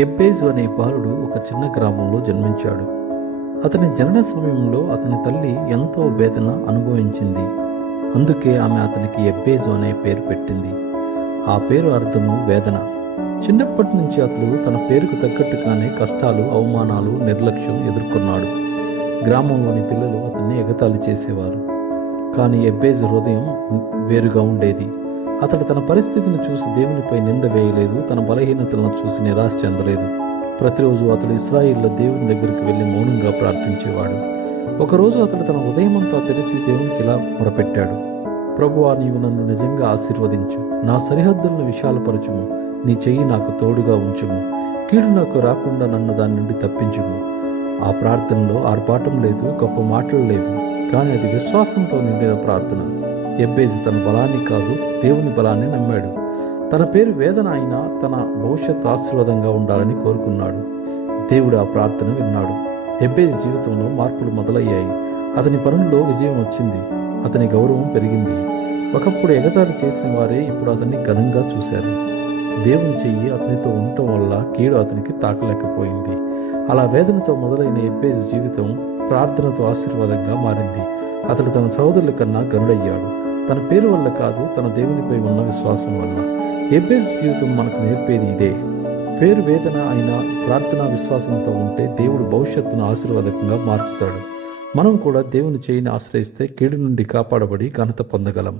ఎబ్బేజు అనే బాలుడు ఒక చిన్న గ్రామంలో జన్మించాడు. అతని జనన సమయంలో అతని తల్లి ఎంతో వేదన అనుభవించింది. అందుకే ఆమె అతనికి ఎబ్బేజు అనే పేరు పెట్టింది. ఆ పేరు అర్థము వేదన. చిన్నప్పటి నుంచి అతడు తన పేరుకు తగ్గట్టుగానే కష్టాలు, అవమానాలు, నిర్లక్ష్యం ఎదుర్కొన్నాడు. గ్రామంలోని పిల్లలు అతన్ని ఎగతాళి చేసేవారు. కానీ ఎబ్బేజు హృదయం వేరుగా ఉండేది. అతడు తన పరిస్థితిని చూసి దేవునిపై నింద వేయలేదు. తన బలహీనతలను చూసి నిరాశ చెందలేదు. ప్రతిరోజు అతడు ఇశ్రాయేళ్ల దేవుని దగ్గరికి వెళ్ళి మౌనంగా ప్రార్థించేవాడు. ఒకరోజు అతడు తన హృదయమంతా తెరిచి దేవునికి ఇలా మొరపెట్టాడు: ప్రభువా, నీవు నన్ను నిజంగా ఆశీర్వదించు. నా సరిహద్దులను విశాలపరచుము. నీ చెయ్యి నాకు తోడుగా ఉంచుము. కీడు నాకు రాకుండా నన్ను దాని నుండి తప్పించుము. ఆ ప్రార్థనలో ఆర్భాటం లేదు, గొప్ప మాటలు లేవు, కానీ అది విశ్వాసంతో నిండిన ప్రార్థన. ఎబ్బేజు తన బలాన్ని కాదు, దేవుని బలాన్ని నమ్మాడు. తన పేరు వేదన అయినా తన భవిష్యత్తు ఆశీర్వాదంగా ఉండాలని కోరుకున్నాడు. దేవుడు ఆ ప్రార్థన విన్నాడు. ఎబ్బేజు జీవితంలో మార్పులు మొదలయ్యాయి. అతని పనుల్లో విజయం వచ్చింది. అతని గౌరవం పెరిగింది. ఒకప్పుడు ఎగతాళి చేసిన వారే ఇప్పుడు అతన్ని ఘనంగా చూశారు. దేవుని చెయ్యి అతనితో ఉండటం వల్ల కీడు అతనికి తాకలేకపోయింది. అలా వేదనతో మొదలైన ఎబ్బేజు జీవితం ప్రార్థనతో ఆశీర్వాదంగా మారింది. అతడు తన సహోదరుల కన్నా గనుడయ్యాడు. తన పేరు వల్ల కాదు, తన దేవునిపై ఉన్న విశ్వాసం వల్ల. ఎబ్బేజు జీవితం మనకు నేర్పేది ఇదే. పేరు వేదన అయినా ప్రార్థనా విశ్వాసంతో ఉంటే దేవుడు భవిష్యత్తును ఆశీర్వాదకంగా మార్చుతాడు. మనం కూడా దేవుని చేయిని ఆశ్రయిస్తే కీడు నుండి కాపాడబడి ఘనత పొందగలం.